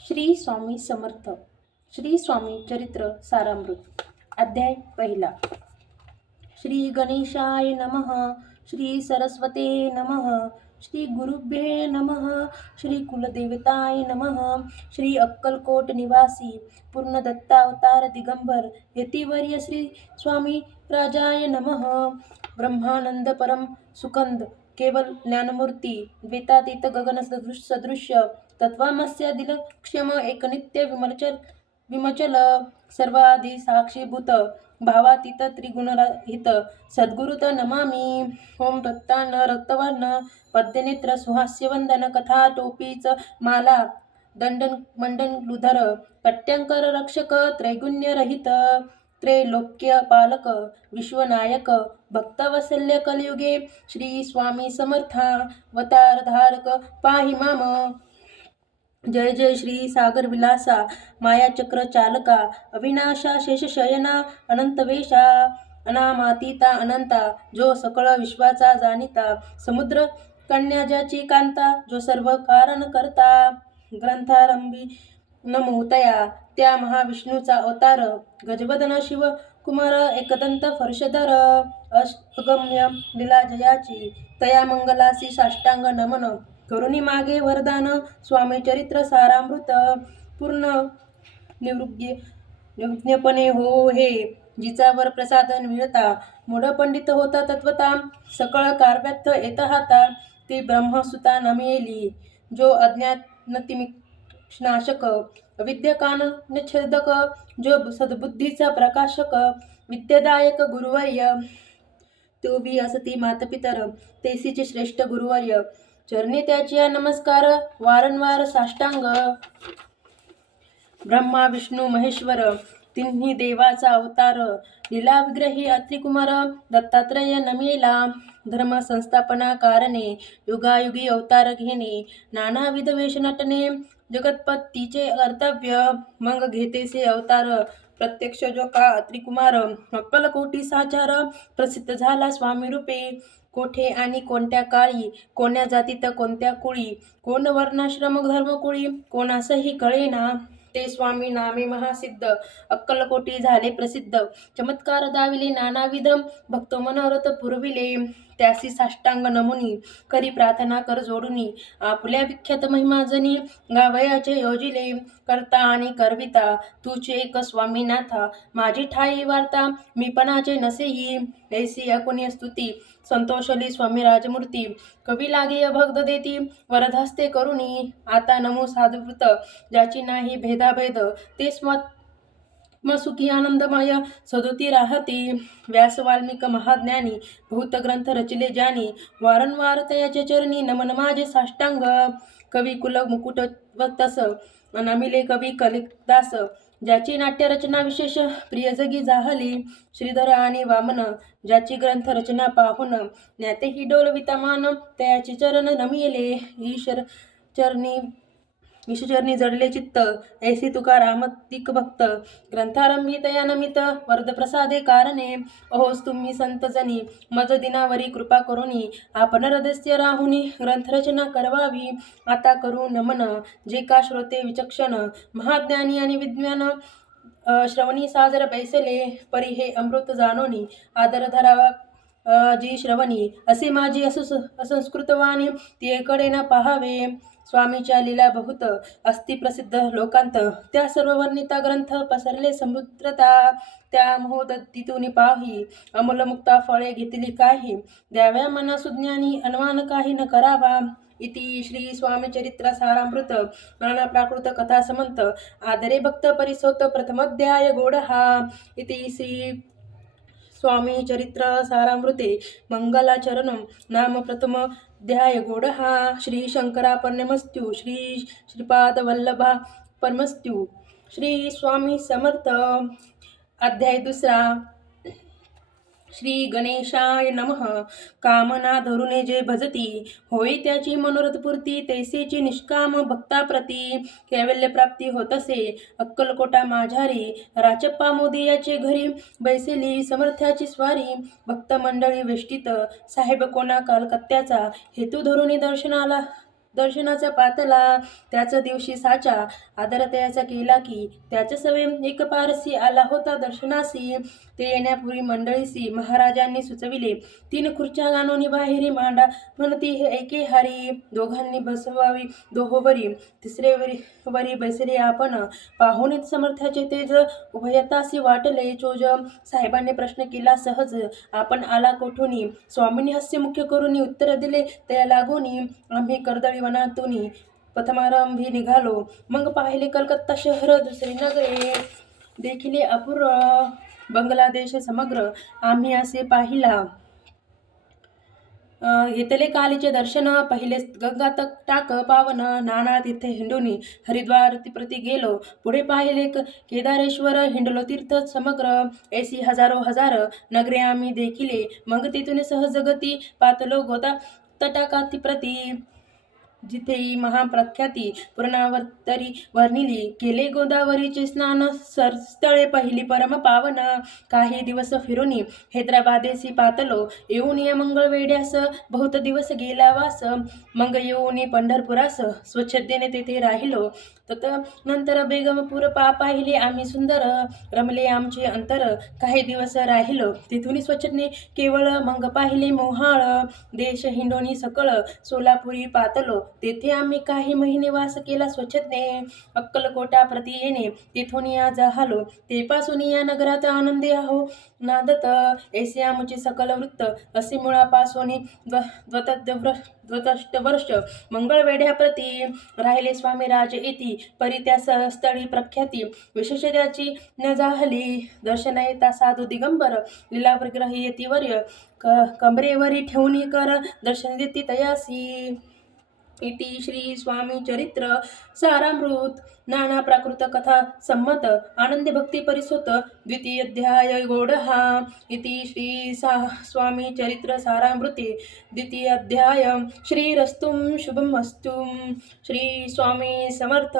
श्री स्वामी समर्थ. श्री स्वामी चरित्र सारामृत. अध्याय पहिला. श्री गणेशाय नमः. श्री सरस्वते नमः. श्री गुरुभ्ये नमः. श्री कुलदेवताय नमः. श्री अक्कलकोट निवासी पूर्ण दत्तावतार दिगंबर यतिवर्य श्री स्वामी राजाय नमः. ब्रह्मानंद परम सुखंद केवल ज्ञानमूर्ती द्वैतातीत गगन सदृश्य तत्वामस्य दिलक्षम एकनित्य विमचल सर्वादि साक्षीभूत भावातीत त्रिगुणरहित सद्गुरुत नमामि. ओम दत्तान रक्तवर्ण पद्यनेत्र सुहास्यवंदन कथा टोपीच माला दंडन मंडलुधर पट्ट्यांकर रक्षक त्रैगुण्यरहित त्रैलोक्य पालक विश्वनायक भक्तवत्सल्य कलियुगे श्री स्वामी समर्था वतारधारक पाहि माम. जय जय श्री सागर विलासा मायाचक्र चालका अविनाशा शेषशयना अनंतवेशा अनामातीता अनंता जो सकळ विश्वाचा जाणिता समुद्र कन्या ज्याची कांता जो सर्व कारण करता ग्रंथारंभी नमोतया त्या महाविष्णूचा अवतार गजवदन शिव कुमार एकदंत फर्शधर अगम्य लीला जयाची तया मंगलासी साष्टांग नमन करुणी मागे वरदान स्वामी चरित्र सारामृत पूर्ण निर्विघ्नपणे हो हे जिचावर प्रसाद मिळता मूढ पंडित होता तत्वता सकळ कार्यात येत हाता ती ब्रह्मसुता नमिली जो अज्ञानतिनाशक विद्या कानछेदक जो सद्बुद्धीचा प्रकाशक विद्यादायक गुरुवर्य तो बी असती मातपितर तेसीचे श्रेष्ठ गुरुवर्य चरणी त्याची नमस्कार वारंवार साष्टांग. ब्रह्मा विष्णू महेश्वर तिन्ही देवाचा अवतार लीला विग्रही अत्रिकुमार दत्तात्रय नमिला धर्म संस्थापना कारणे युगायुगी अवतार घेणे नानाविध वेश नटने जगतपतीचे कर्तव्य मग घेतेसे अवतार प्रत्यक्ष जो का अत्रिकुमार अक्कलकोटी साचार प्रसिद्ध झाला स्वामी रूपे कोठे आणि कोणत्या काळी कोण्या जातीत कोणत्या कुळी कोण वर्णाश्रम धर्मकुळी कोणासही कळेना ते स्वामी नामे महासिद्ध अक्कलकोटी झाले प्रसिद्ध चमत्कार दाविले नानाविध भक्त मनोरथ पुरविले त्यासी साष्टांग नमुनी करी प्रार्थना कर जोडुनी आपल्या विख्यात महिमाजनी गावयाचे योजिले करता आणि करविता तुझे एक स्वामीनाथा माझी ठाई वार्ता मीपणाचे नसेही ऐसी अकुणी स्तुती संतोषली स्वामी राजमूर्ती कवी लागे अभक्त देती वरदहस्ते करुणी आता नमो साधुवृत ज्याची नाही भेदाभेद ते सुखी आनंदमय सदोती राहती व्यास वाल्मिक महाज्ञानी भूतग्रंथ रचिले ज्यानी वारंवार तयाचे चरणी नमन माझे साष्टांग कवी कुल मुकुट तस नमिले कवी कलिदास ज्याची नाट्यरचना विशेष प्रिय जगी जाहली श्रीधर आणि वामन ज्याची ग्रंथ रचना पाहुन ज्ञातेही डोलविता मान त्याची चरण नमिले ईशचरणी जडले चित्त ऐसी तुकारामतिक भक्त ग्रंथारंभी तया नमित वरद प्रसादे कारणे अहोस तुम्ही संतजनी मज दिनावरी कृपा करुणी आपण हृदयस्य राहुनी ग्रंथरचना करवावी आता करू नमन जे का श्रोते विचक्षण महाज्ञानी आणि विज्ञान श्रवणी साजर बैसले परी हे अमृत जाणोनी आदर धरावा जी श्रवणी असे माझी असंस्कृतवाणी तिकडे न पाहावे स्वामीच्या लीला बहुत अस्ति प्रसिद्ध लोकांत त्या सर्व वर्णिता ग्रंथ पसरले समुद्रता त्या मोहदतीतून पाही अमूल मुक्ता फळे घेतली काही द्याव्या मना सुज्ञानी अन्मान काही न करावा. इति श्री स्वामी चरित्र सारामृत नाना प्राकृत कथा समंत आदरे भक्त परिसोत प्रथमोध्याय गोडहा. इति श्री स्वामी चरित्र सारामृते मंगलाचरणं नाम प्रथमोध्याय गोडहा. श्री शंकरापर्णमस्तु. श्री श्रीपादवल्लभा परमस्तु. श्री स्वामी समर्थ. अध्याय दुसरा. श्री गणेशाय नमः. कामना धरुणे जे भजती होई त्याची मनोरथपूर्ती तैसेची निष्काम भक्ताप्रती कैवल्य प्राप्ती होतसे. अक्कलकोटा माझारी राचप्पा मोदी याचे घरी बैसेली समर्थ्याची स्वारी भक्त मंडळी वेष्टीत साहेब कोणा कलकत्त्याचा हेतू धरुणी दर्शनाचा पातला त्याच दिवशी साचा आदर त्याचा केला की त्याच्या सवे एक पारसी आला होता दर्शनासी. ते येण्यापूर्वी मंडळीसी महाराजांनी सुचविले 3 खुर्च्या गानोनी बाहेरी मांडा म्हणती हे एके हारी. दोघांनी बसवावी दोहोवरी तिसरे वरी बैसले आपण. पाहुणे समर्थाचे तेज उभयतासी वाटले चोज. साहेबांनी प्रश्न केला सहज आपण आला कोठूनी. स्वामींनी हास्य मुख्य करून उत्तर दिले त्या लागोनी. आम्ही कर्दळी वनातूनी प्रथमारंभी निघालो. मग पाहिले कलकत्ता शहर दुसरे नगरे. देखिले अपूर्व बांगलादेश समग्र. आम्ही असे पाहिला घेतले कालीचे दर्शन. पहिले गंगा टाक पावन. नाना तीर्थे हिंडूनी हरिद्वार प्रति गेलो. पुढे पाहिले केदारेश्वर हिंडलो तीर्थ समग्र. ऐसी हजारो हजार नगरे आम्ही देखिले. मग तेथून सहजगती पातलो गोदा तटाकाती प्रती. जिथेही महाप्रख्याती पूर्णावतरी वर्णिली. केले गोदावरीचे स्नान स्थळे पहिली परम पावन. काही दिवस फिरूनी हैदराबादेसी पातलो. येऊन या मंगळवेढ्यास बहुत दिवस गेला वास. मग येऊन पंढरपुरास स्वच्छतेने तेथे राहिलो. नंतर बेगमपूर पाहिले आम्ही सुंदर. रमले आमचे अंतर. काही दिवस राहिलो तिथून स्वच्छतेने केवळ. मग पाहिले मोहाळ देश हिंडोनी सकळ. सोलापुरी पातलो. तेथे आम्ही काही महिने वास केला स्वच्छतेने. अक्कलकोटा प्रति येणे तेथून या जाहलो. तेपासून या नगरात आनंदी आहो नांदत. ऐसे आमचे सकल वृत्त. असे मुळापासून 22 वर्ष मंगळवेढ्याप्रती राहिले स्वामी राज येती. परी त्या स्थळी प्रख्याती विशेष त्याची न जाहली. दर्शन येता साधू दिगंबर लीलाविग्रही येतीवर्य. कमरेवरी ठेवून कर दर्शन देती तयासी. इति श्री स्वामी चरित्र सारामृत नाना प्राकृत कथा संमत आनंद भक्ती परिसुत द्वितीय अध्याय गोडहा. इति श्री स्वामी चरित्र सारामृते द्वितीय अध्याय. श्रीरस्तुं शुभमस्तु. श्री स्वामी समर्थ.